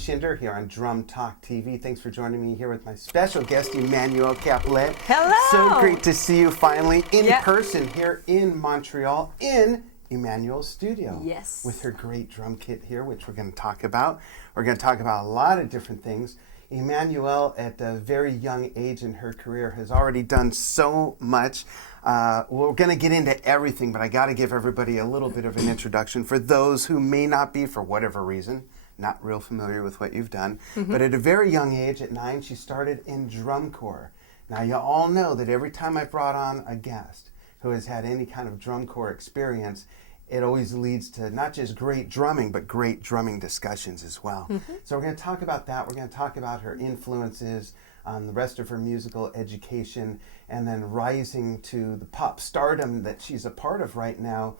Shinder here on Drum Talk TV. Thanks for joining me here with my special guest, Emmanuelle Caplette. Hello! So great to see you finally in person here in Montreal in Emmanuelle's studio. Yes. With her great drum kit here, which we're going to talk about. We're going to talk about a lot of different things. Emmanuelle, at a very young age in her career, has already done so much. We're going to get into everything, but I got to give everybody a little bit of an introduction for those who may not be, for whatever reason, not real familiar with what you've done. But at a very young age, at 9, she started in drum corps. Now, you all know that every time I brought on a guest who has had any kind of drum corps experience, it always leads to not just great drumming, but great drumming discussions as well. So we're going to talk about that. We're going to talk about her influences, the rest of her musical education, and then rising to the pop stardom that she's a part of right now.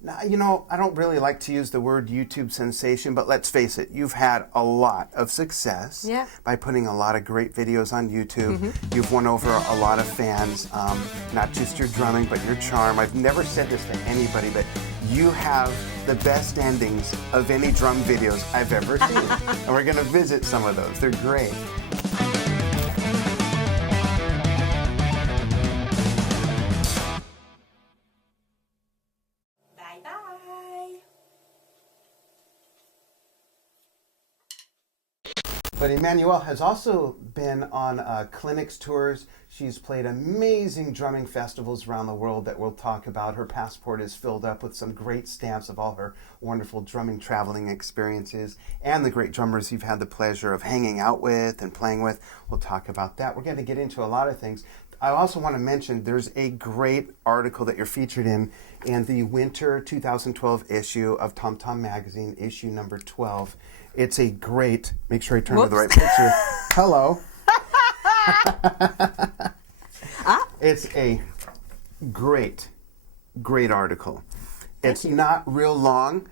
Now, you know, I don't really like to use the word YouTube sensation, but let's face it, you've had a lot of success by putting a lot of great videos on YouTube. You've won over a lot of fans, not just your drumming, but your charm. I've never said this to anybody, but you have the best endings of any drum videos I've ever seen. And we're going to visit some of those. They're great. But Emmanuelle has also been on clinics tours. She's played amazing drumming festivals around the world that we'll talk about. Her passport is filled up with some great stamps of all her wonderful drumming traveling experiences and the great drummers you've had the pleasure of hanging out with and playing with. We'll talk about that. We're going to get into a lot of things. I also want to mention there's a great article that you're featured in the winter 2012 issue of Tom Tom Magazine, issue number 12. It's a great, make sure I turn to the right picture. Hello. It's a great article. It's not real long.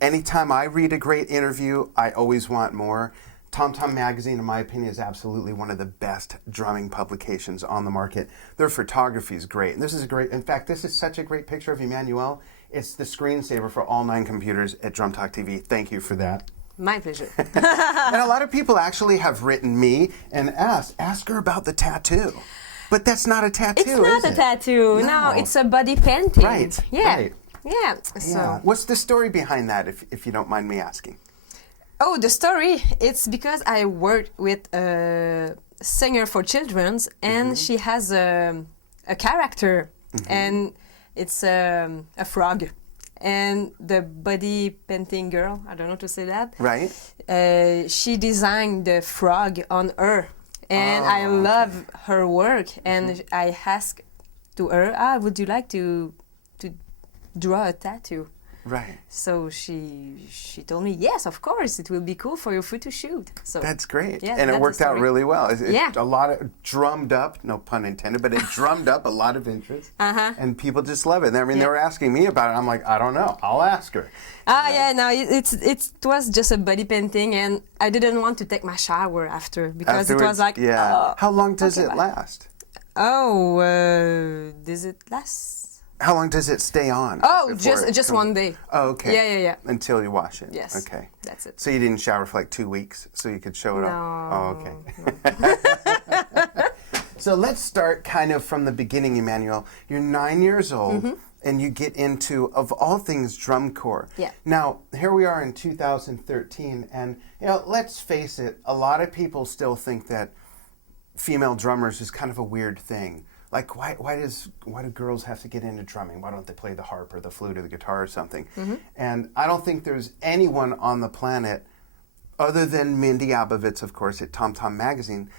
Anytime I read a great interview, I always want more. Tom Tom Magazine, in my opinion, is absolutely one of the best drumming publications on the market. Their photography is great. And this is in fact, this is such a great picture of Emmanuelle. It's the screensaver for all 9 computers at Drum Talk TV. Thank you for that. My pleasure. And a lot of people actually have written me and ask her about the tattoo. But that's not a tattoo, It's not a tattoo. No, it's a body painting. Right. Yeah. Right. Yeah. So. Yeah. What's the story behind that, if you don't mind me asking? Oh, the story, it's because I worked with a singer for children's, and she has a character, and it's a frog. And the body painting girl, I don't know to say that. Right. She designed the frog on her, and I love her work. And I asked to her, would you like to draw a tattoo? Right. So she told me, yes, of course, it will be cool for your photo shoot. So that's great. Yeah, and it worked out really well. Yeah. A lot of drummed up, no pun intended, but it drummed up a lot of interest. And people just love it. I mean, they were asking me about it. I'm like, I don't know. I'll ask her. Yeah, no, it was just a body painting, and I didn't want to take my shower after because it was like, how long does it last? Does it last? How long does it stay on? Just one day. Oh, okay. Yeah. Until you wash it. Yes. Okay. That's it. So you didn't shower for like 2 weeks, so you could show it off. Oh, okay. No. So let's start kind of from the beginning, Emmanuelle. You're 9 years old, and you get into, of all things, drum corps. Yeah. Now, here we are in 2013, and let's face it, a lot of people still think that female drummers is kind of a weird thing. Like, why do girls have to get into drumming? Why don't they play the harp or the flute or the guitar or something? And I don't think there's anyone on the planet, other than Mindy Abovitz, of course, at Tom Tom Magazine,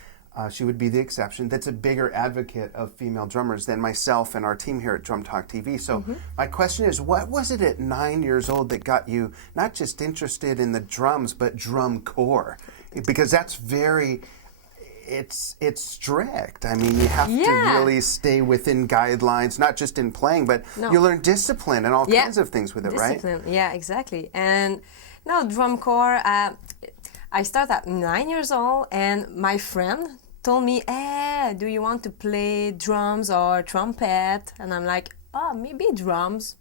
she would be the exception, that's a bigger advocate of female drummers than myself and our team here at Drum Talk TV. So my question is, what was it at 9 years old that got you not just interested in the drums, but drum corps? Because that's very... It's strict. I mean, you have to really stay within guidelines, not just in playing, but you learn discipline and all kinds of things with it, right? Discipline, yeah, exactly. And no, drum corps, I started at 9 years old, and my friend told me, do you want to play drums or trumpet? And I'm like, oh, maybe drums.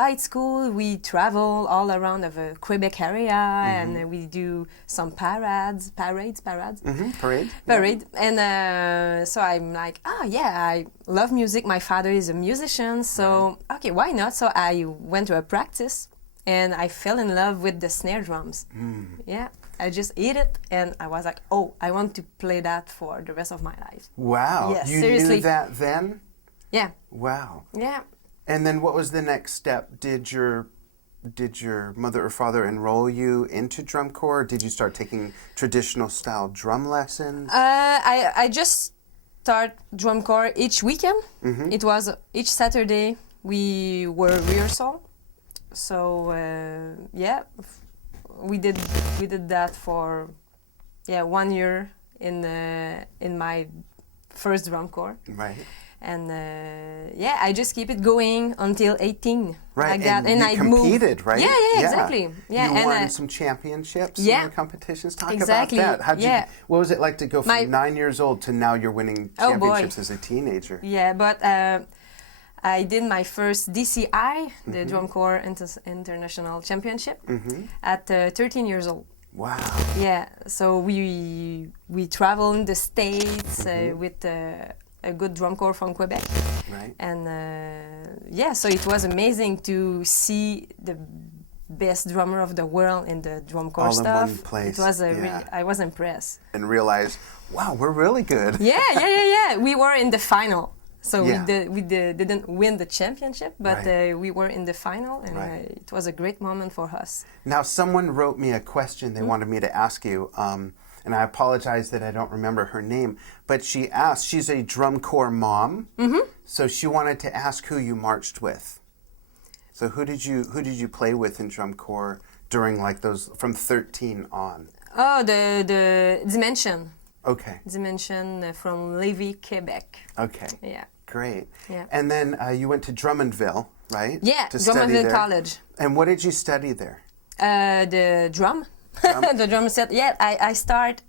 It's cool. We travel all around of the Quebec area, and we do some parades. Parade. And so I'm like, oh yeah, I love music. My father is a musician, so okay, why not? So I went to a practice, and I fell in love with the snare drums. Yeah, I just ate it, and I was like, oh, I want to play that for the rest of my life. Wow. Yes, you seriously. knew that then? Yeah. Wow. Yeah. And then what was the next step? Did your mother or father enroll you into drum corps? Or did you start taking traditional style drum lessons? I just start drum corps each weekend. It was each Saturday we were rehearsal. So yeah, we did that for 1 year in my first drum corps. Right. And I just keep it going until 18, right. like that. And I competed, right? Yeah, exactly. Yeah, you and won some championships, some competitions. Talk exactly. about that. What was it like to go from 9 years old to now you're winning championships as a teenager? Yeah, but I did my first DCI, the Drum Corps International Championship, at 13 years old. Wow. Yeah, so we traveled in the States with a good drum corps from Quebec. Right. And so it was amazing to see the best drummer of the world in the drum corps stuff. All in one place. It was I was impressed. And realized, wow, we're really good. Yeah. We were in the final. So we didn't win the championship, but we were in the final, and it was a great moment for us. Now, someone wrote me a question they wanted me to ask you, and I apologize that I don't remember her name, but she asked, she's a drum corps mom, so she wanted to ask who you marched with. So who did you play with in drum corps during like those from 13 on? Oh, the Dimension. Okay. Dimension from Lévis, Quebec. Okay. Yeah. Great. Yeah. And then you went to Drummondville, right? Yeah, to Drummondville College. And what did you study there? The drum. The drum set. Yeah, I start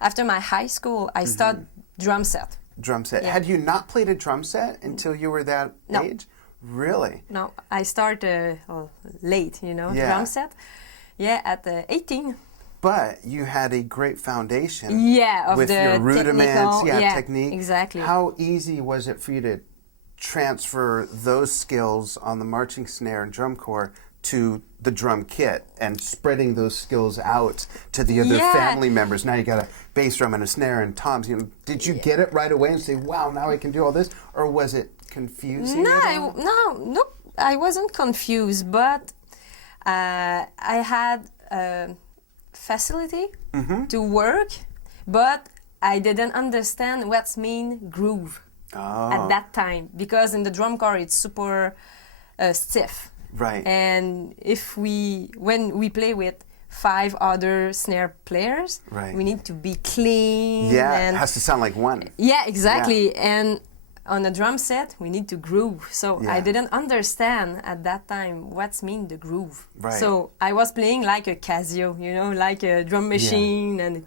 after my high school. I start drum set. Drum set. Yeah. Had you not played a drum set until you were that age? Really? No, I start late. Drum set. Yeah, at 18. But you had a great foundation. Yeah, of with the your rudiments, technique. Exactly. How easy was it for you to transfer those skills on the marching snare and drum corps to the drum kit and spreading those skills out to the other family members? Now you got a bass drum and a snare and toms. Did you get it right away and say, "Wow, now I can do all this," or was it confusing? No, I wasn't confused, but I had facility to work, but I didn't understand what's mean groove at that time, because in the drum corps it's super stiff. Right. And when we play with 5 other snare players, we need to be clean. Yeah, and it has to sound like one. Yeah, exactly. Yeah. And on a drum set, we need to groove. So I didn't understand at that time what's mean the groove. Right. So I was playing like a Casio, like a drum machine, and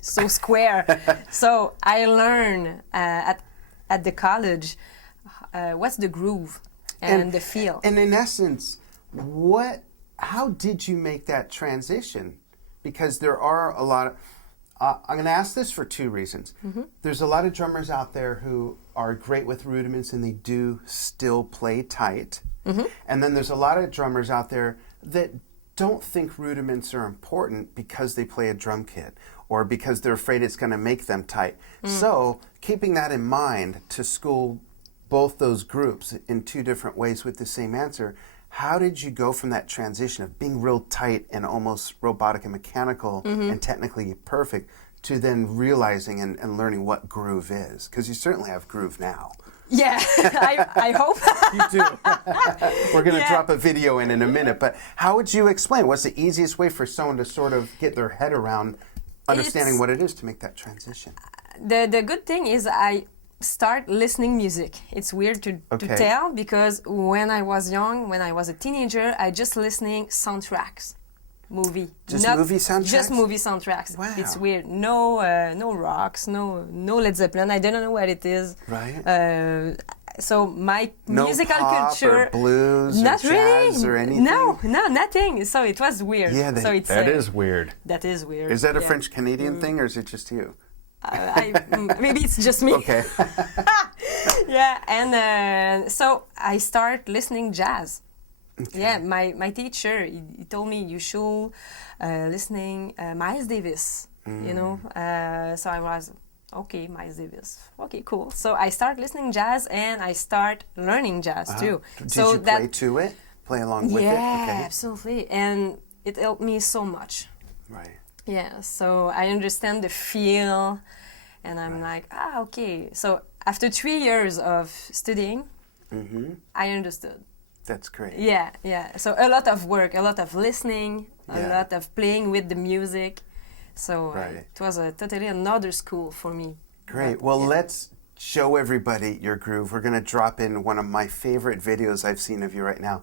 so square. So I learned at the college what's the groove and the feel. And in essence, how did you make that transition? Because there are a lot of... I'm going to ask this for 2 reasons. There's a lot of drummers out there who are great with rudiments and they do still play tight. And then there's a lot of drummers out there that don't think rudiments are important because they play a drum kit or because they're afraid it's going to make them tight. So keeping that in mind to school both those groups in 2 different ways with the same answer, how did you go from that transition of being real tight and almost robotic and mechanical and technically perfect to then realizing and learning what groove is? Because you certainly have groove now. Yeah, I hope. You do. We're going to drop a video in a minute, but how would you explain? What's the easiest way for someone to sort of get their head around understanding what it is to make that transition? The good thing is I start listening music. It's weird to tell, because when I was young, when I was a teenager, I just listening soundtracks, movie. Just movie soundtracks? Just movie soundtracks. Wow. It's weird. No rocks, no Led Zeppelin. I don't know what it is. Right. so my No musical pop culture, or blues not or jazz really, or anything? no, nothing. So it was weird. Yeah, so it's That is weird. that is weird. Is that a yeah. French-Canadian thing, or is it just you? Maybe it's just me. Okay. Yeah, and so I start listening jazz. Okay. Yeah, my teacher, he told me you should listening Miles Davis, you know. So I was, okay, Miles Davis. Okay, cool. So I start listening jazz and I start learning jazz too. Did so you play to it? Play along with it? Yeah, Okay. absolutely. And it helped me so much. Right. Yeah, so I understand the feel, and I'm like, okay. So after 3 years of studying, I understood. That's great. Yeah, yeah. So a lot of work, a lot of listening, a lot of playing with the music. So it was totally another school for me. Great. But, Well, let's show everybody your groove. We're going to drop in one of my favorite videos I've seen of you right now.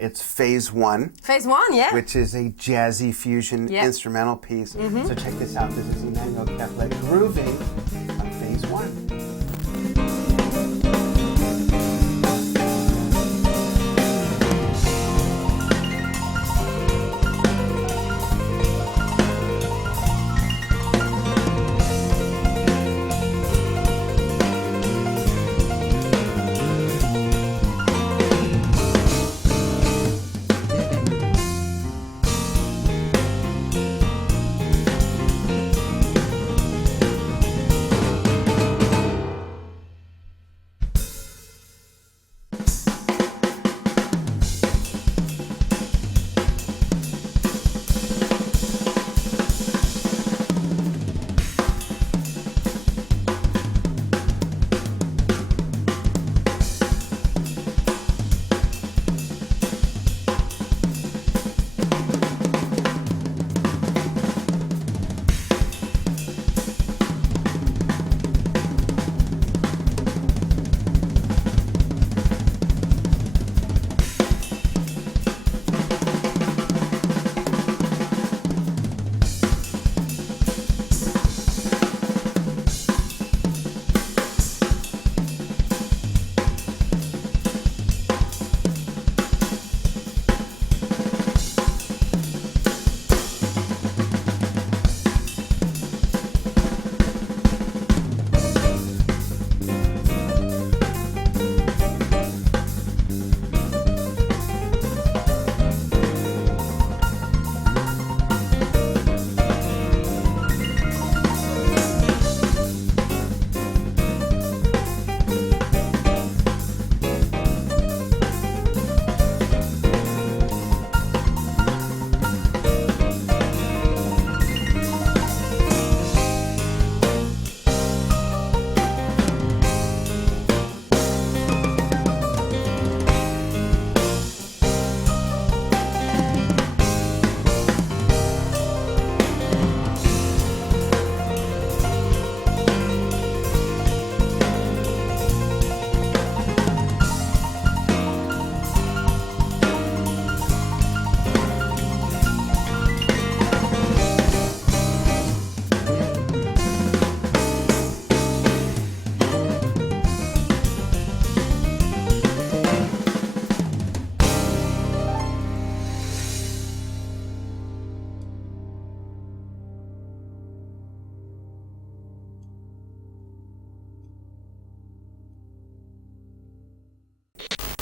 It's Phase 1. Phase 1, yeah. Which is a jazzy fusion instrumental piece. So check this out. This is Emmanuelle Caplette grooving on Phase 1.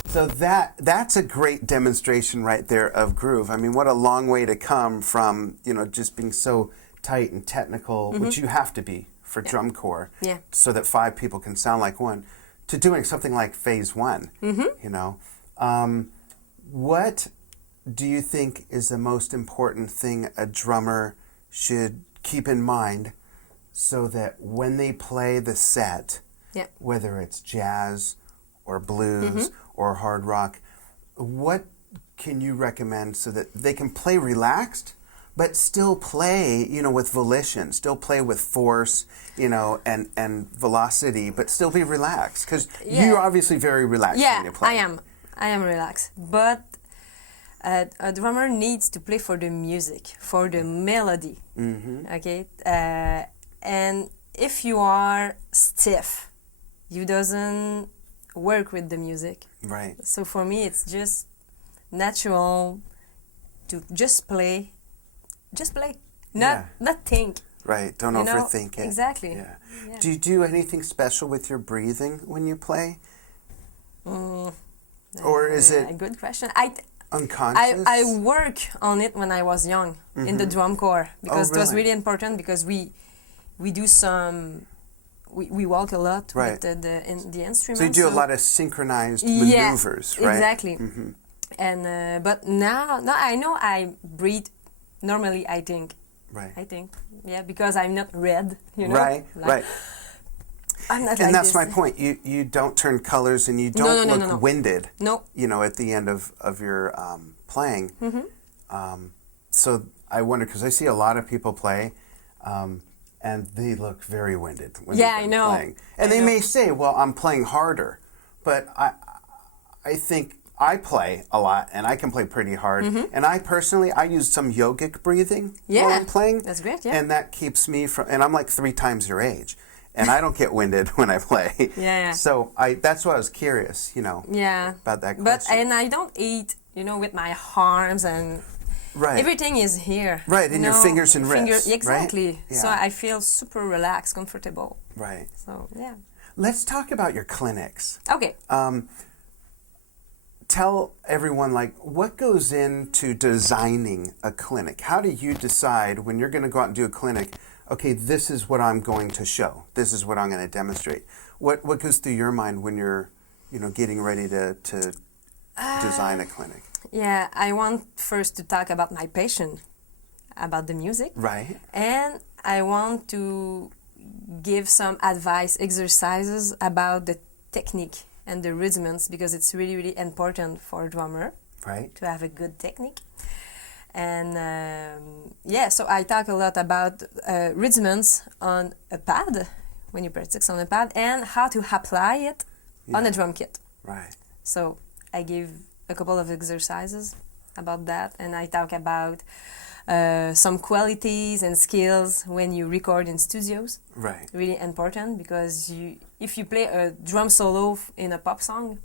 So that's a great demonstration right there of groove. I mean, what a long way to come from, just being so tight and technical, which you have to be for drum corps, so that 5 people can sound like one, to doing something like Phase 1, What do you think is the most important thing a drummer should keep in mind so that when they play the set, whether it's jazz or blues or hard rock, what can you recommend so that they can play relaxed but still play, with volition, still play with force, and velocity, but still be relaxed? Because you're obviously very relaxed when you play. I am relaxed, but a drummer needs to play for the music, for the melody, okay? And if you are stiff, you doesn't work with the music. Right. So for me, it's just natural to just play, not think. Right. Don't overthink it. Exactly. Yeah. Yeah. Do you do anything special with your breathing when you play? Or is it a good question? unconscious? I work on it when I was young in the drum corps because it was really important because we do some. We walk a lot with the instruments. So you do a lot of synchronized maneuvers, right? Exactly. Mm-hmm. And but now I know I breathe normally. I think. Right. I think. Yeah, because I'm not red. Right. Right. I'm not. And like that's this. my point. You don't turn colors and you don't look winded. No. At the end of your playing. Mm-hmm. So I wonder because I see a lot of people play. And they look very winded when they're playing. And they may say, well, I'm playing harder. But I think I play a lot, and I can play pretty hard. Mm-hmm. And I personally use some yogic breathing while I'm playing. That's great, yeah. And that keeps me from, and I'm like 3 times your age. And I don't get winded when I play. Yeah. So that's why I was curious, about that question. And I don't eat, with my arms and... Right. Everything is here. Right, in your fingers and wrists. Exactly. Right? Yeah. So I feel super relaxed, comfortable. Right. So, yeah. Let's talk about your clinics. Okay. Tell everyone, what goes into designing a clinic? How do you decide when you're going to go out and do a clinic, okay, this is what I'm going to show. This is what I'm going to demonstrate. What goes through your mind when you're, getting ready to design a clinic? Yeah, I want first to talk about my passion, about the music. Right. And I want to give some advice, exercises about the technique and the rhythms because it's really, really important for a drummer. Right. To have a good technique. And so I talk a lot about rhythms on a pad, when you practice on a pad, and how to apply it on a drum kit. Right. So I give a couple of exercises about that, and I talk about some qualities and skills when you record in studios. Right. Really important because if you play a drum solo in a pop song,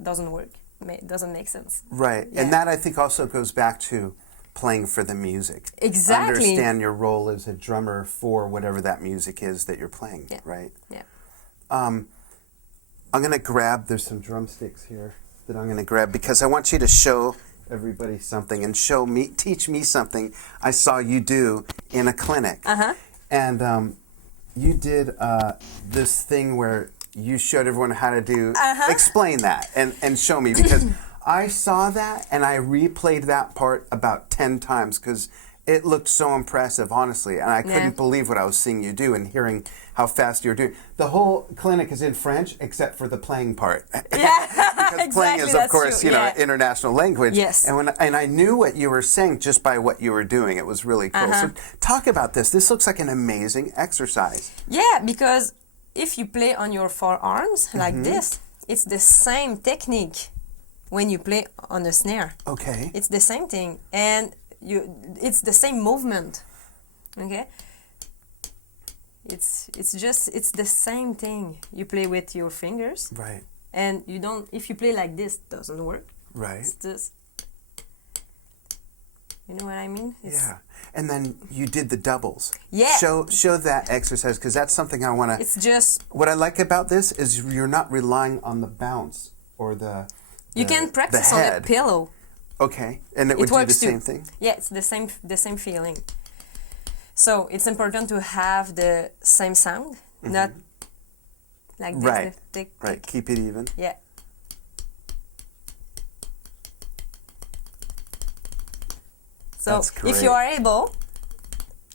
doesn't work. It doesn't make sense. Right. Yeah. And that I think also goes back to playing for the music. Exactly. Understand your role as a drummer for whatever that music is that you're playing. Yeah. Right. Yeah. I'm going to grab, there's some drumsticks here that I'm going to grab because I want you to show everybody something and teach me something I saw you do in a clinic. Uh-huh. And you did this thing where you showed everyone how to do, explain that and show me because I saw that and I replayed that part about 10 times because it looked so impressive, honestly, and I couldn't believe what I was seeing you do and hearing how fast you were doing. The whole clinic is in French except for the playing part. Yeah, because playing is, of course, international language. Yes. And I knew what you were saying just by what you were doing. It was really cool. So talk about this. This looks like an amazing exercise. Yeah, because if you play on your forearms like this, it's the same technique when you play on a snare. Okay. It's the same thing. And it's the same movement. Okay? It's the same thing. You play with your fingers. Right. And if you play like this, it doesn't work. Right. It's this. You know what I mean? Yeah. And then you did the doubles. Yeah. Show that exercise because that's something I want to... It's just... What I like about this is you're not relying on the bounce or you can practice on a pillow. Okay. And it would do the same thing? Yeah, it's the same feeling. So it's important to have the same sound, not like this. Right. Tick, right. Keep it even. Yeah. So if you are able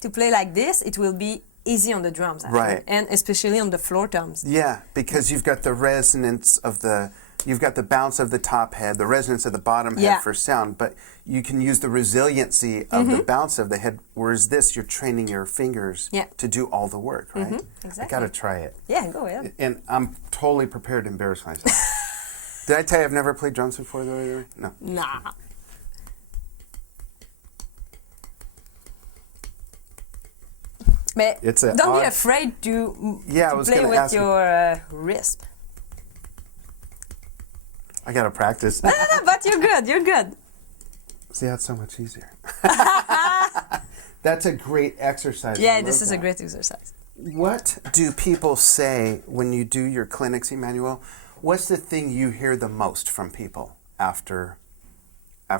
to play like this, it will be easy on the drums. Right. And especially on the floor toms. Yeah, because you've got the resonance of you've got the bounce of the top head, the resonance of the bottom head for sound, but you can use the resiliency of the bounce of the head, whereas this, you're training your fingers to do all the work, right? Exactly. I got to try it. Yeah, go ahead. And I'm totally prepared to embarrass myself. Did I tell you I've never played drums before, though, either? No. Nah. But don't be afraid to play with your wrist. I got to practice. No, but you're good. You're good. See, that's so much easier. That's a great exercise. Yeah, this is a great exercise. What do people say when you do your clinics, Emmanuelle? What's the thing you hear the most from people after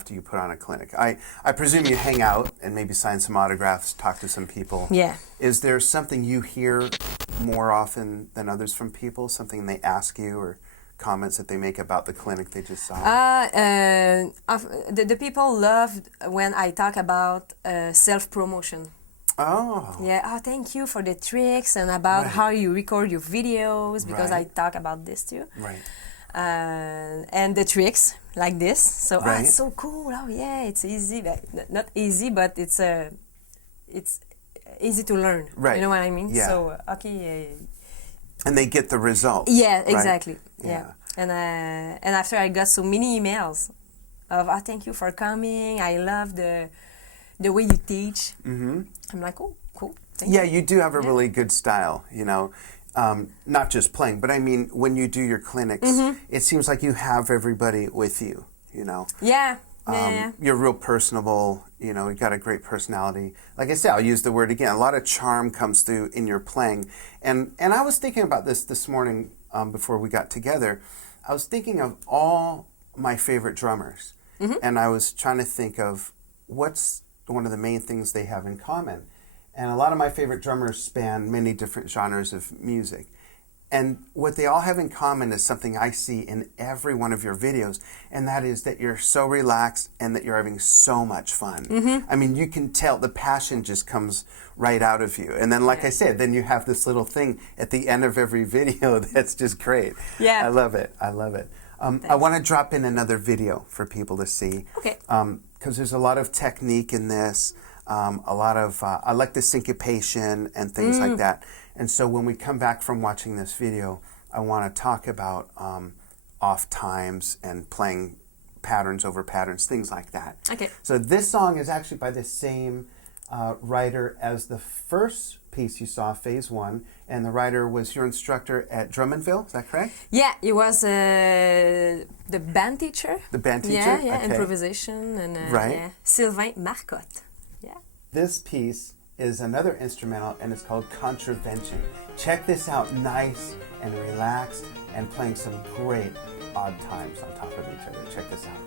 you put on a clinic? I presume you hang out and maybe sign some autographs, talk to some people. Yeah. Is there something you hear more often than others from people? Something they ask you or comments that they make about the clinic they just saw? The people love when I talk about self-promotion. Oh. Yeah, thank you for the tricks and about how you record your videos, because I talk about this too. Right. And the tricks like this. So it's so cool. Oh yeah, it's easy. Not easy, but it's easy to learn. Right. You know what I mean? Yeah. So okay. And they get the results. Yeah, exactly. Right? Yeah. And after I got so many emails of thank you for coming. I love the way you teach. Mm-hmm. I'm like, oh, cool. Thank you. You do have a really good style, you know. Not just playing, but I mean, when you do your clinics, it seems like you have everybody with you, you know. Yeah. You're real personable, you know, you got a great personality. Like I said, I'll use the word again, a lot of charm comes through in your playing. And I was thinking about this morning before we got together. I was thinking of all my favorite drummers, and I was trying to think of what's one of the main things they have in common. And a lot of my favorite drummers span many different genres of music. And what they all have in common is something I see in every one of your videos, and that is that you're so relaxed and that you're having so much fun. I mean, you can tell the passion just comes right out of you. And then, like I said, then you have this little thing at the end of every video that's just great. Yeah. I love it. I love it. I want to drop in another video for people to see. Okay. Because there's a lot of technique in this. A lot of, I like the syncopation and things like that. And so when we come back from watching this video, I want to talk about off times and playing patterns over patterns, things like that. Okay. So this song is actually by the same writer as the first piece you saw, Phase 1, and the writer was your instructor at Drummondville, is that correct? Yeah, he was the band teacher. The band teacher? Yeah, okay. Improvisation and Sylvain Marcotte. Yeah. This piece is another instrumental, and it's called Contravention. Check this out, nice and relaxed, and playing some great odd times on top of each other. Check this out.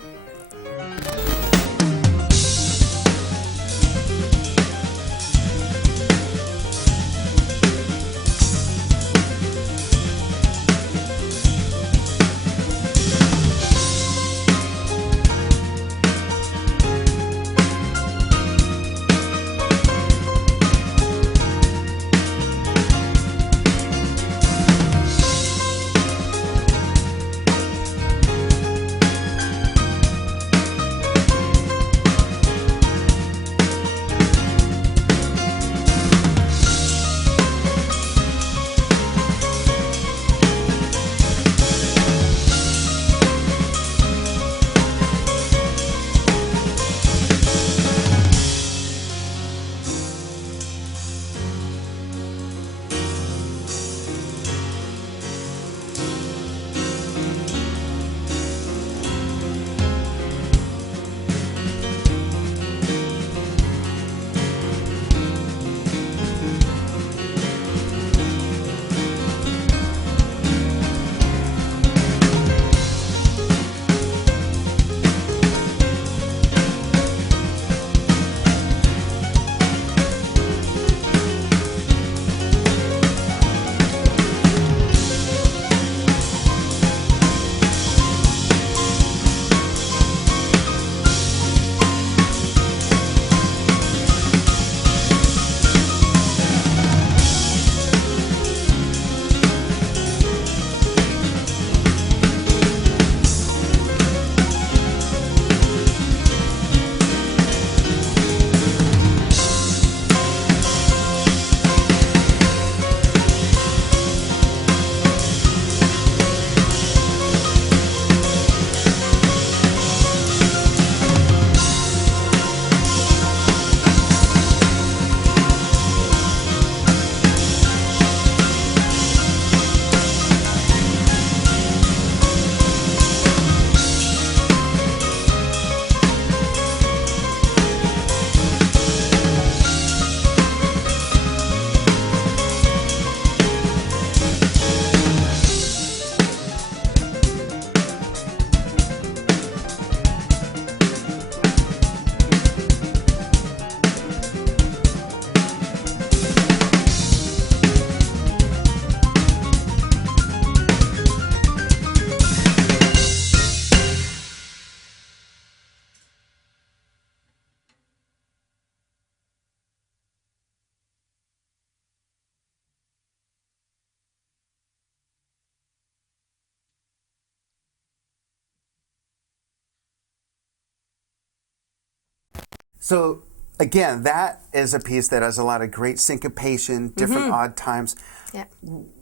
So again, that is a piece that has a lot of great syncopation, different odd times. Yeah.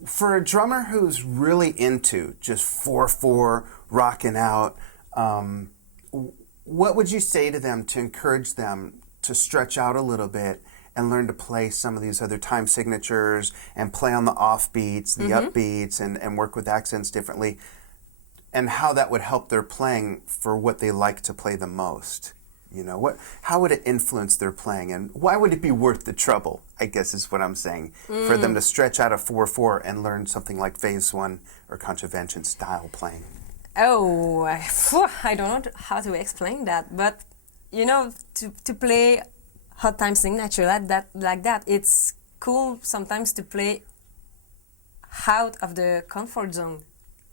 For a drummer who's really into just 4/4 rocking out, what would you say to them to encourage them to stretch out a little bit and learn to play some of these other time signatures and play on the offbeats, the upbeats, and work with accents differently, and how that would help their playing for what they like to play the most? You know, how would it influence their playing, and why would it be worth the trouble, I guess is what I'm saying, for them to stretch out a 4/4 and learn something like phase one or contravention style playing? Oh, I don't know how to explain that, but you know, to play hot time signature like that, it's cool sometimes to play out of the comfort zone.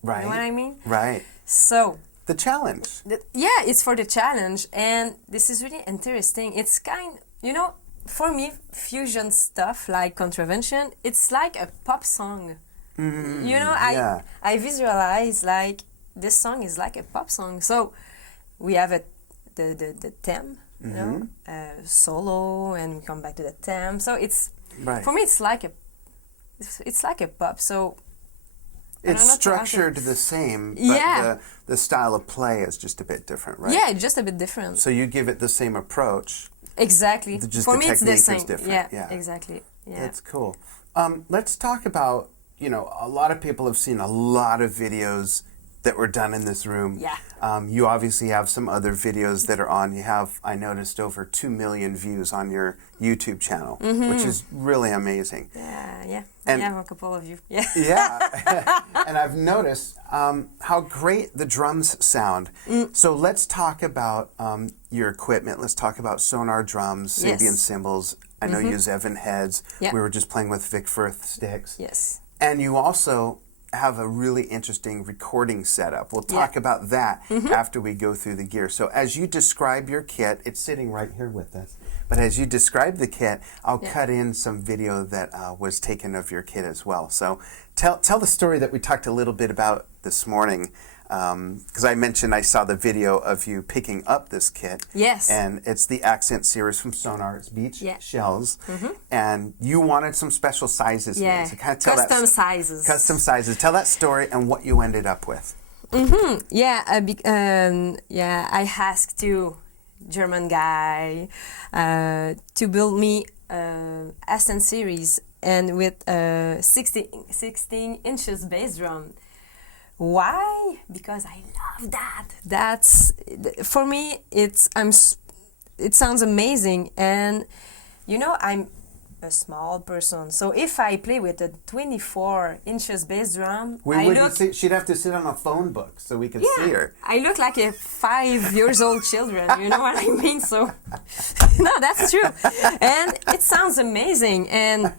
Right. You know what I mean? Right. So the challenge. Yeah, it's for the challenge, and this is really interesting. It's you know, for me, fusion stuff like contravention, it's like a pop song. You know, I visualize like this song is like a pop song. So we have the theme, you know, solo, and we come back to the theme. So it's for me, it's like a pop. So it's structured the same, but the style of play is just a bit different, right? Yeah, just a bit different. So you give it the same approach. Exactly. Just for the me, it's the same. technique is different. Yeah, exactly. Yeah. That's cool. Let's talk about, you know, a lot of people have seen a lot of videos that were done in this room. Yeah. You obviously have some other videos that are on. You have, I noticed, over 2 million views on your YouTube channel, which is really amazing. Yeah. And I have a couple of you. Yeah. Yeah. And I've noticed how great the drums sound. So let's talk about your equipment. Let's talk about Sonar drums, Sabian cymbals. I know you use Evan heads. Yep. We were just playing with Vic Firth sticks. Yes. And you also have a really interesting recording setup. We'll talk about that after we go through the gear. So as you describe your kit, it's sitting right here with us. But as you describe the kit, I'll cut in some video that was taken of your kit as well. So tell the story that we talked a little bit about this morning, because I mentioned I saw the video of you picking up this kit. Yes. And it's the Accent series from Sonar. It's beach shells. And you wanted some special sizes made. So kind of tell custom sizes. Custom sizes. Tell that story and what you ended up with. Yeah, I asked to German guy to build me Accent series and with 16 inches bass drum. Why? Because I love that. That's for me. It sounds amazing, and you know I'm a small person, so if I play with a 24 inches bass drum, she'd have to sit on a phone book so we could see her. I look like a 5 years old children. You know what I mean? So no, that's true, and it sounds amazing, and.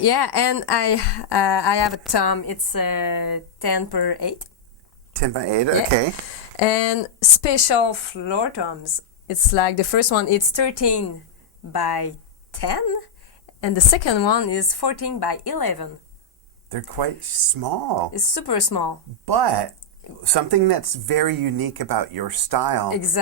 Yeah, and I have a tom. It's 10/8. 10/8, okay. And special floor toms. It's like the first one. It's 13/10, and the second one is 14/11. They're quite small. It's super small. But something that's very unique about your style is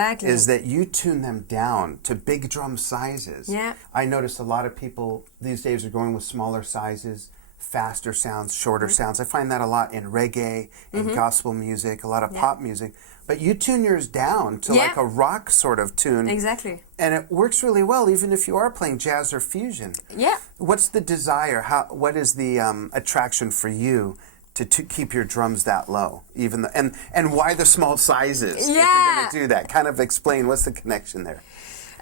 that you tune them down to big drum sizes. Yeah. I notice a lot of people these days are going with smaller sizes, faster sounds, shorter sounds. I find that a lot in reggae and gospel music, a lot of pop music. But you tune yours down to like a rock sort of tune. Exactly. And it works really well even if you are playing jazz or fusion. Yeah. What's the desire? What is the attraction for you to keep your drums that low, even and why the small sizes? If you're going to do that, kind of explain what's the connection there.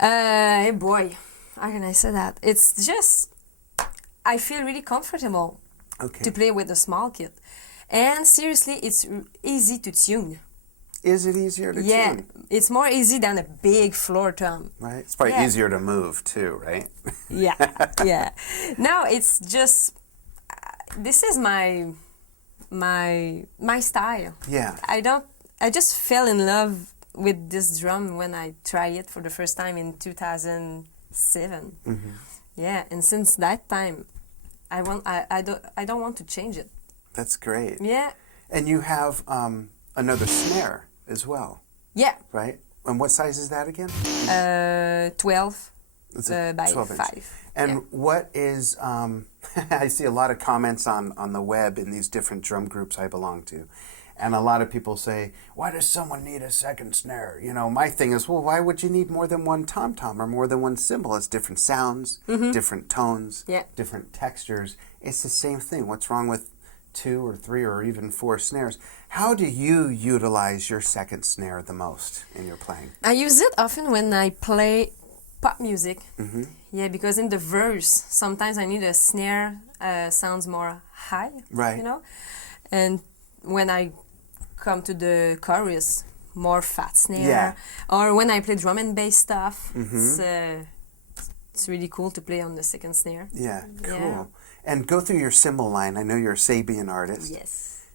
Hey boy, how can I say that? It's just I feel really comfortable to play with a small kit, and seriously, it's easy to tune. Is it easier to tune? Yeah, it's more easy than a big floor tom. Right. It's probably easier to move too, right? Yeah. No, it's just this is my style. Yeah. I just fell in love with this drum when I tried it for the first time in 2007. Yeah, and since that time I don't want to change it. That's great. Yeah. And you have another snare as well. Yeah. Right? And what size is that again? 12 It's a by 12 inch. 5. And yeah. what is, I see a lot of comments on the web in these different drum groups I belong to. And a lot of people say, why does someone need a second snare? You know, my thing is, well, why would you need more than one tom-tom or more than one cymbal? It's different sounds, different tones, different textures. It's the same thing. What's wrong with 2 or 3 or even 4 snares? How do you utilize your second snare the most in your playing? I use it often when I play pop music. Yeah, because in the verse, sometimes I need a snare sounds more high, right? You know, and when I come to the chorus, more fat snare, or when I play drum and bass stuff, it's really cool to play on the second snare. Yeah, cool. And go through your cymbal line. I know you're a Sabian artist. Yes.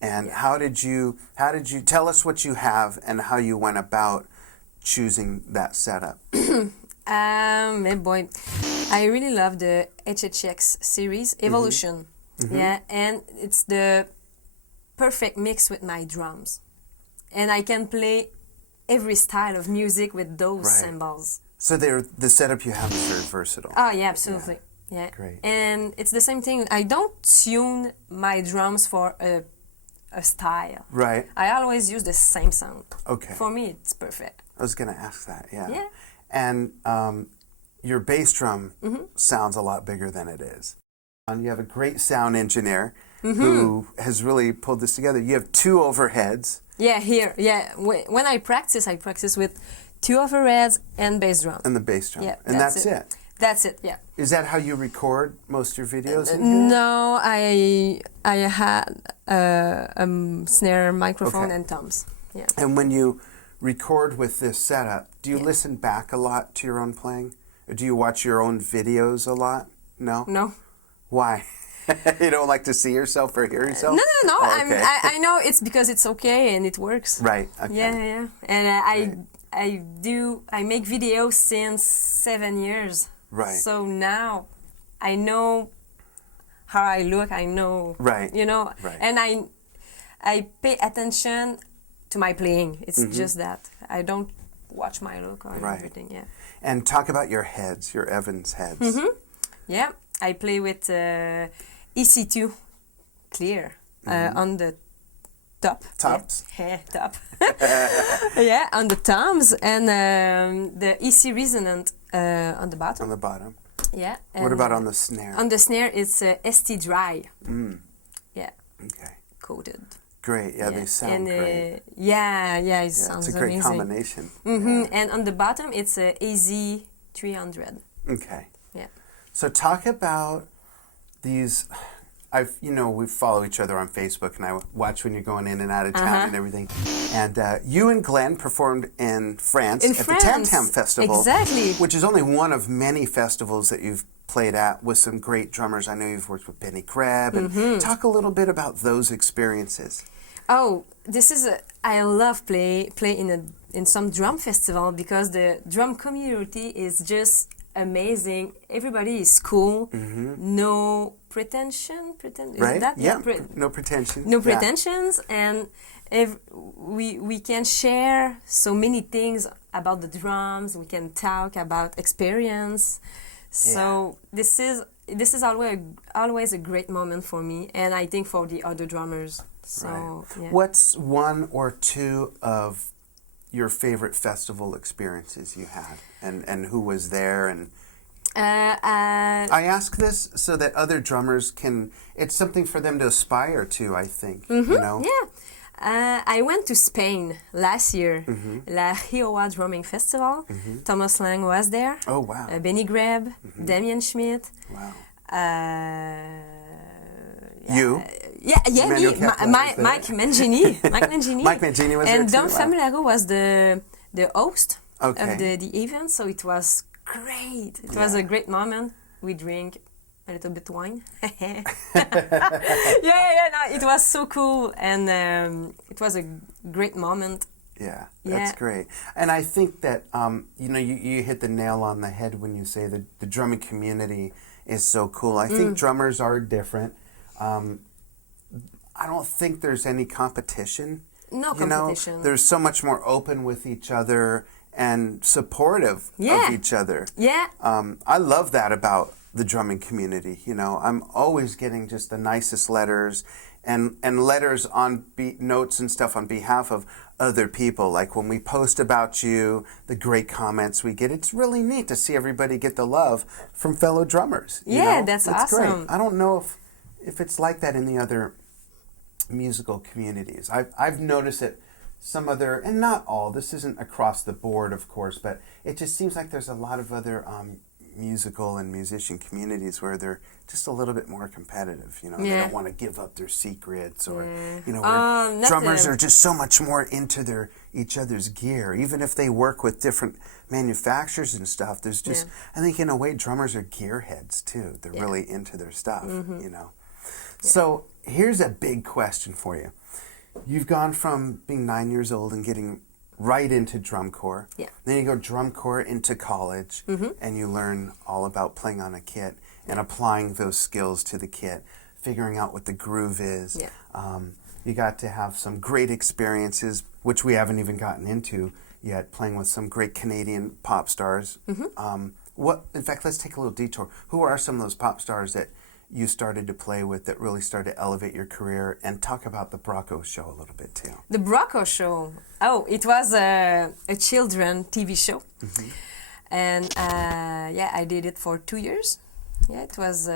And how did you tell us what you have and how you went about choosing that setup? Boy, I really love the HHX series Evolution. Yeah, and it's the perfect mix with my drums, and I can play every style of music with those cymbals. So the setup you have is very versatile. Oh yeah, absolutely. Yeah. Great. And it's the same thing. I don't tune my drums for a style. Right. I always use the same sound. Okay. For me, it's perfect. I was going to ask that. Yeah. Yeah. And your bass drum sounds a lot bigger than it is. And you have a great sound engineer who has really pulled this together. You have 2 overheads. Yeah, here. Yeah. When I practice with 2 overheads and bass drum. And the bass drum. Yeah. And that's it. That's it. Yeah. Is that how you record most of your videos in here? No, I had a snare, microphone, and toms. Yeah. And when you record with this setup, do you listen back a lot to your own playing? Or do you watch your own videos a lot? No? No. Why? You don't like to see yourself or hear yourself? No. Oh, okay. I know it's because it's okay and it works. Right. Okay. Yeah. And I make videos since 7 years. Right. So now I know how I look. I know. Right. You know. Right. And I pay attention to my playing. It's just that I don't watch my look or everything. Yeah. And talk about your heads, your Evans heads. Yeah. I play with EC2 clear on the top. Tops. Yeah, top. Yeah, on the toms, and the EC resonant on the bottom. On the bottom. Yeah. What about on the snare? On the snare, it's ST dry. Yeah. Okay. Coated. Great. Yeah, they sound great. It sounds amazing. It's a great combination. And on the bottom, it's a AZ 300. Okay. Yeah. So talk about these. We follow each other on Facebook, and I watch when you're going in and out of town and everything. And you and Glenn performed in France at the Tam Tam Festival. Exactly. Which is only one of many festivals that you've played at with some great drummers. I know you've worked with Benny Kreb. And talk a little bit about those experiences. Oh, I love play in some drum festival because the drum community is just amazing. Everybody is cool. No pretension. Right? That? Yeah. No pretension. No pretensions, and we can share so many things about the drums. We can talk about experience. So this is always a great moment for me, and I think for the other drummers. So what's 1 or 2 of your favorite festival experiences you had, and who was there? And I ask this so that other drummers can. It's something for them to aspire to. I think. You know. Yeah. I went to Spain last year, La Rioja Drumming Festival. Thomas Lang was there. Oh wow. Benny Greb, Damien Schmidt. Wow. You? Yeah, Emmanuelle me, Caplette Mike Mangini. Mike Mangini. Mike Mangini was there and too. Don Famularo was the host of Okay. the event, so it was great. It was a great moment. We drank a little bit wine. It was so cool, and it was a great moment. Yeah, that's great. And I think that, you hit the nail on the head when you say that the drumming community is so cool. I think drummers are different. I don't think there's any competition No you know, competition. they're so much more open with each other and supportive of each other. Yeah. I love that about the drumming community. You know, I'm always getting just the nicest letters and letters on notes and stuff on behalf of other people. Like when we post about you, the great comments we get. It's really neat to see everybody get the love from fellow drummers. You know? That's it's awesome. Great. I don't know if it's like that in the other musical communities. I've noticed it some other, and not all, this isn't across the board, of course, but it just seems like there's a lot of other musical and musician communities where they're just a little bit more competitive. You know, they don't want to give up their secrets, or you know, where drummers are just so much more into each other's gear. Even if they work with different manufacturers and stuff, there's just I think in a way drummers are gearheads too. They're really into their stuff. You know, so here's a big question for you. You've gone from being 9 years old and getting right into drum corps. Yeah. Then you go drum corps into college, and you learn all about playing on a kit and applying those skills to the kit, figuring out what the groove is. Yeah. You got to have some great experiences, which we haven't even gotten into yet, playing with some great Canadian pop stars. In fact, let's take a little detour. Who are some of those pop stars that you started to play with that really started to elevate your career, and talk about the Brocco show a little bit too? The Brocco show. Oh, it was a children TV show. And I did it for 2 years. Yeah, it was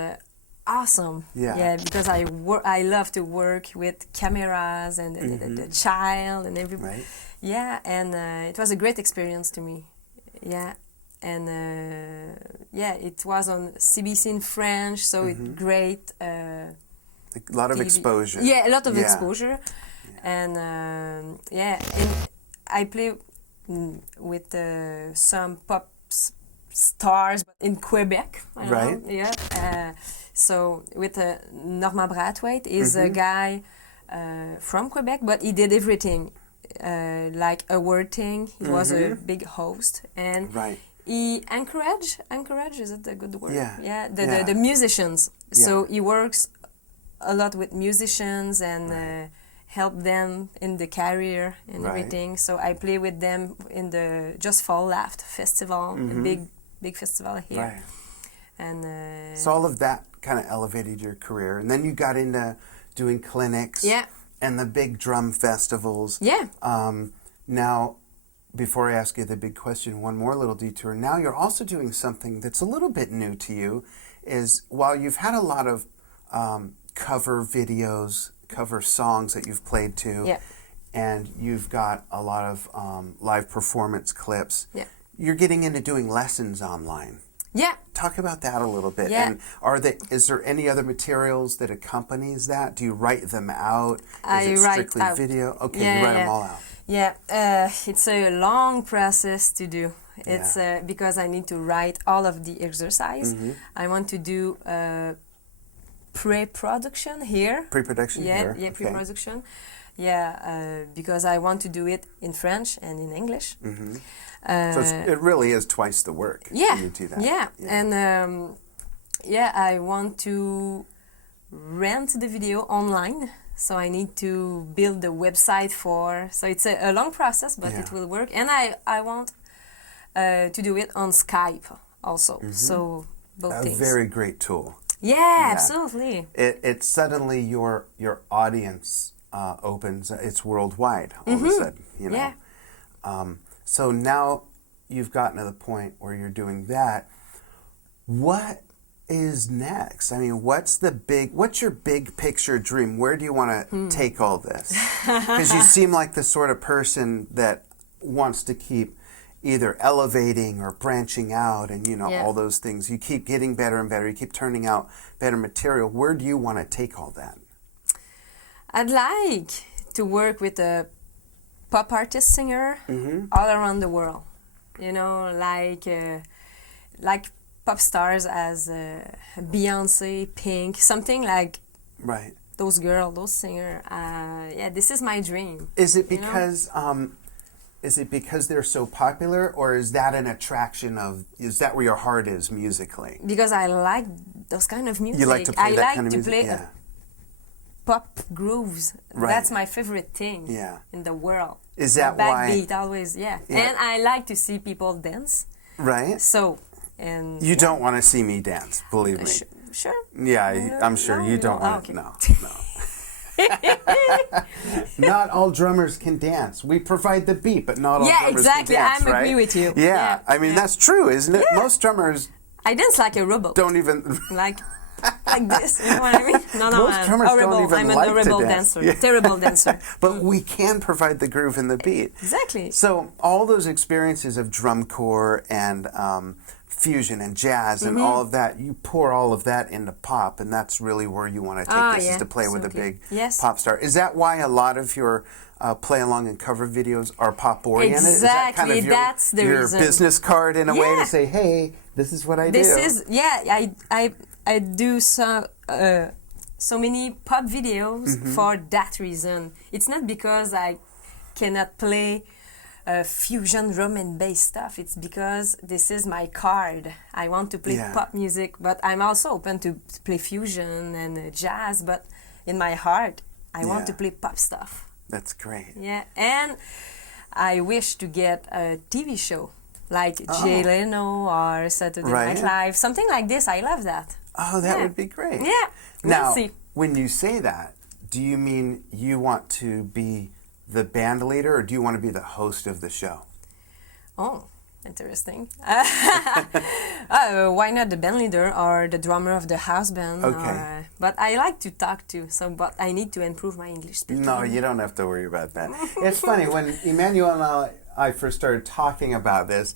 awesome. Yeah, because I love to work with cameras and the child and everybody. Right. Yeah, and it was a great experience to me. Yeah. And it was on CBC in French, so it's great. A lot of TV. Exposure. Yeah, a lot of exposure. And and I play with some pop stars in Quebec. Right. Yeah. So with Norman Brathwaite is a guy from Quebec, but he did everything, like a word thing. He was a big host, and he encourage, is it a good word? Yeah. The musicians. Yeah. So he works a lot with musicians and help them in the career and everything. So I play with them in the Just Fall Laughed festival, a big festival here. Right. And so all of that kind of elevated your career, and then you got into doing clinics. Yeah. And the big drum festivals. Yeah. Now, before I ask you the big question, one more little detour. Now you're also doing something that's a little bit new to you, is while you've had a lot of cover videos, cover songs that you've played to, and you've got a lot of live performance clips, you're getting into doing lessons online. Yeah. Talk about that a little bit. Yeah. And is there any other materials that accompanies that? Do you write them out? Is it strictly out video? Okay, you write them all out. Yeah, it's a long process to do. It's because I need to write all of the exercise. I want to do pre-production here. Pre-production here? Yeah, pre-production. Yeah, because I want to do it in French and in English. So it really is twice the work when you do that. Yeah, and I want to rent the video online. So I need to build the website so it's a long process, but it will work. And I want to do it on Skype also. So both things. A very great tool. Yeah, absolutely. It suddenly your audience opens. It's worldwide all of a sudden, you know. Yeah. So now you've gotten to the point where you're doing that. What is next? I mean, what's your big picture dream? Where do you want to take all this? Because you seem like the sort of person that wants to keep either elevating or branching out and, all those things. You keep getting better and better. You keep turning out better material. Where do you want to take all that? I'd like to work with a pop artist singer all around the world. Like pop stars as Beyonce, Pink, something like those girls, those singers. This is my dream. Is it because they're so popular, or is that an attraction is that where your heart is musically? Because I like those kind of music. You like to play that kind of music? pop grooves. Right. That's my favorite thing Yeah. in the world. Is that backbeat why? always, yeah. Yeah. And I like to see people dance. Right. So, and You don't want to see me dance, believe me. Sure. Yeah, I'm sure No, you you don't don't. want Okay. No. Not all drummers can dance. We provide the beat, but not all Yeah, drummers exactly. can dance, I right? agree with you. Yeah, I mean, that's true, isn't it? Yeah. Most drummers I dance like a robot. don't even... Like this, you know what I mean? No, Most I'm drummers don't horrible. even I'm like a to horrible dance. dancer. Yeah. Terrible dancer. But we can provide the groove and the beat. Exactly. So all those experiences of drum corps and fusion and jazz and all of that, you pour all of that into pop, and that's really where you want to take this, is to play with a big pop star. Is that why a lot of your play along and cover videos are pop oriented? Exactly. Is that kind of That's the your reason. business card in a way to say, hey, this is what I do? I do so many pop videos for that reason. It's not because I cannot play fusion drum and bass stuff. It's because this is my card. I want to play pop music, but I'm also open to play fusion and jazz. But in my heart, I want to play pop stuff. That's great. Yeah, and I wish to get a TV show like Jay Leno or Saturday Night Live, something like this. I love that. Oh, that would be great. Yeah. Now, we'll see. when you say that, do you mean you want to be the band leader, or do you want to be the host of the show? Oh, interesting. Why not the band leader or the drummer of the house band? Okay. But I like to talk too, but I need to improve my English speaking. No, you don't have to worry about that. It's funny, when Emmanuelle and I first started talking about this,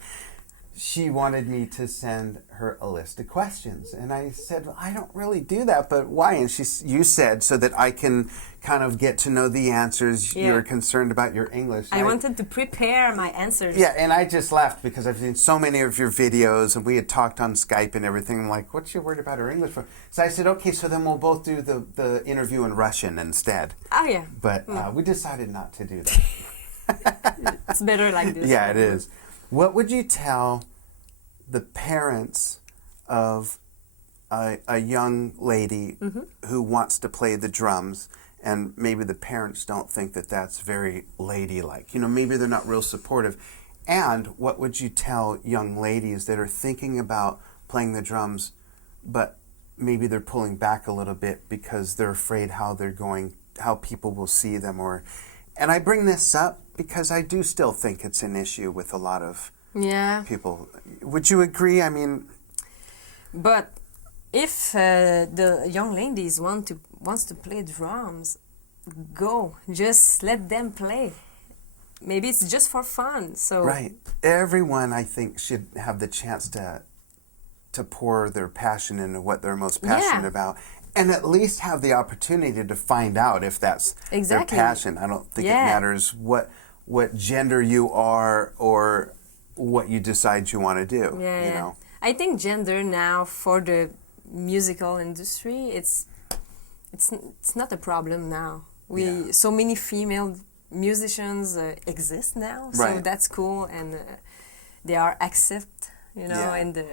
she wanted me to send her a list of questions. And I said, well, I don't really do that, but why? And you said, so that I can kind of get to know the answers. Yeah. You're concerned about your English. I wanted to prepare my answers. Yeah, and I just laughed because I've seen so many of your videos, and we had talked on Skype and everything. I'm like, what's you worried about her English for? So I said, okay, so then we'll both do the interview in Russian instead. Oh, yeah. But we decided not to do that. It's better like this. Yeah, it is. What would you tell the parents of a young lady who wants to play the drums, and maybe the parents don't think that that's very ladylike? You know, maybe they're not real supportive. And what would you tell young ladies that are thinking about playing the drums, but maybe they're pulling back a little bit because they're afraid how people will see them? And I bring this up because I do still think it's an issue with a lot of people. Would you agree? I mean, but if the young ladies wants to play drums, go. Just let them play. Maybe it's just for fun. So right. Everyone, I think, should have the chance to pour their passion into what they're most passionate about, and at least have the opportunity to find out if that's their passion. I don't think it matters what gender you are or what you decide you want to do. You know? I think gender now for the musical industry, it's not a problem now. So many female musicians exist now, so that's cool, and they are accepted, in the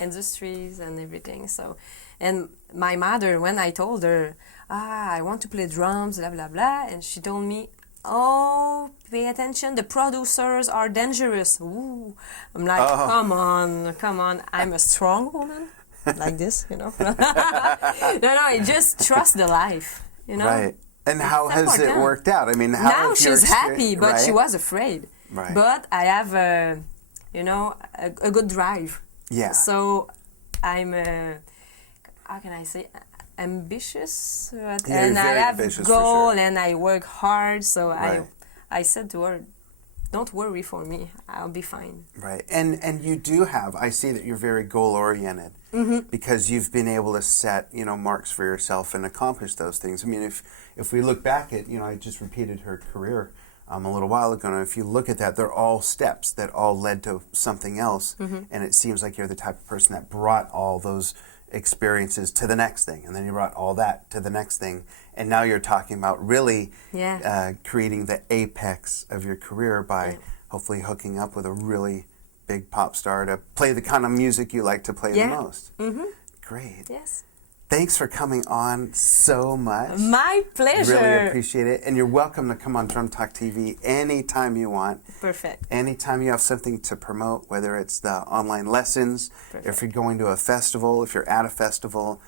industries and everything. So, and my mother, when I told her, I want to play drums, blah blah blah, and she told me, oh, pay attention, the producers are dangerous. Ooh. I'm like, come on, I'm a strong woman, like this, No, just trust the life, Right. And how has it worked out? I mean, now she's happy, but she was afraid. Right. But I have, a good drive. Yeah. So I'm, how can I say, ambitious, and I have a goal, and I work hard. So I said to her, don't worry for me, I'll be fine. Right. And you do have, I see that you're very goal oriented, because you've been able to set, marks for yourself and accomplish those things. I mean, if we look back at, I just repeated her career a little while ago, and if you look at that, they're all steps that all led to something else, and it seems like you're the type of person that brought all those experiences to the next thing, and then you brought all that to the next thing, and now you're talking about really creating the apex of your career by hopefully hooking up with a really big pop star to play the kind of music you like to play the most. Great. Yes. thanks for coming on so much. My pleasure. Really appreciate it. And you're welcome to come on Drum Talk TV anytime you want. Perfect. Anytime you have something to promote, whether it's the online lessons, if you're going to a festival, if you're at a festival,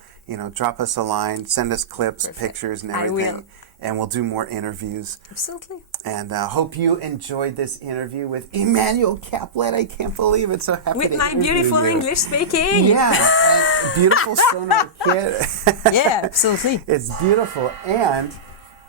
drop us a line, send us clips, pictures, and everything. I will. And we'll do more interviews. Absolutely. And hope you enjoyed this interview with Emmanuelle Caplette. I can't believe it. So happy with to my interview beautiful you. English speaking. Yeah, beautiful stoner kid. Yeah, absolutely. It's beautiful. And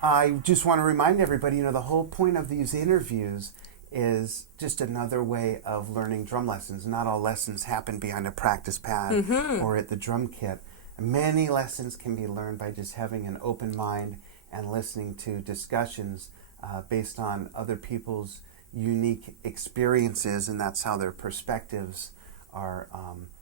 I just want to remind everybody, the whole point of these interviews is just another way of learning drum lessons. Not all lessons happen behind a practice pad or at the drum kit. Many lessons can be learned by just having an open mind and listening to discussions based on other people's unique experiences, and that's how their perspectives are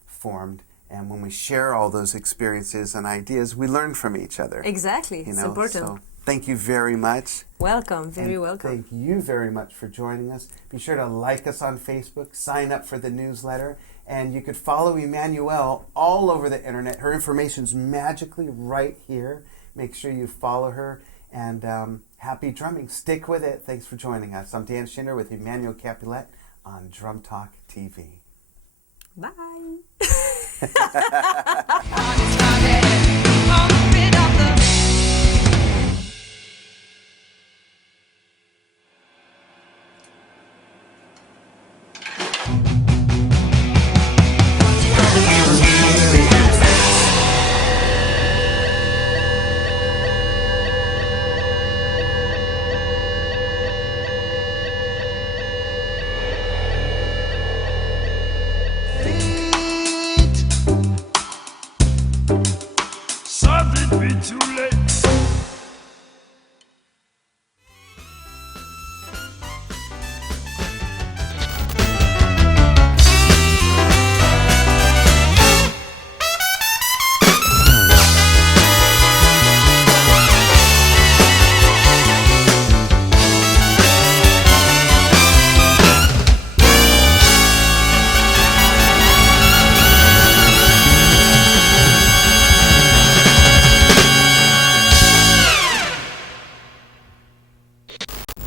formed. And when we share all those experiences and ideas, we learn from each other. Exactly. It's important. So thank you very much. Welcome. Very welcome. Thank you very much for joining us. Be sure to like us on Facebook, sign up for the newsletter, and you could follow Emmanuelle all over the internet. Her information's magically right here. Make sure you follow her. And happy drumming. Stick with it. Thanks for joining us. I'm Dan Shinder with Emmanuelle Caplette on Drum Talk TV. Bye.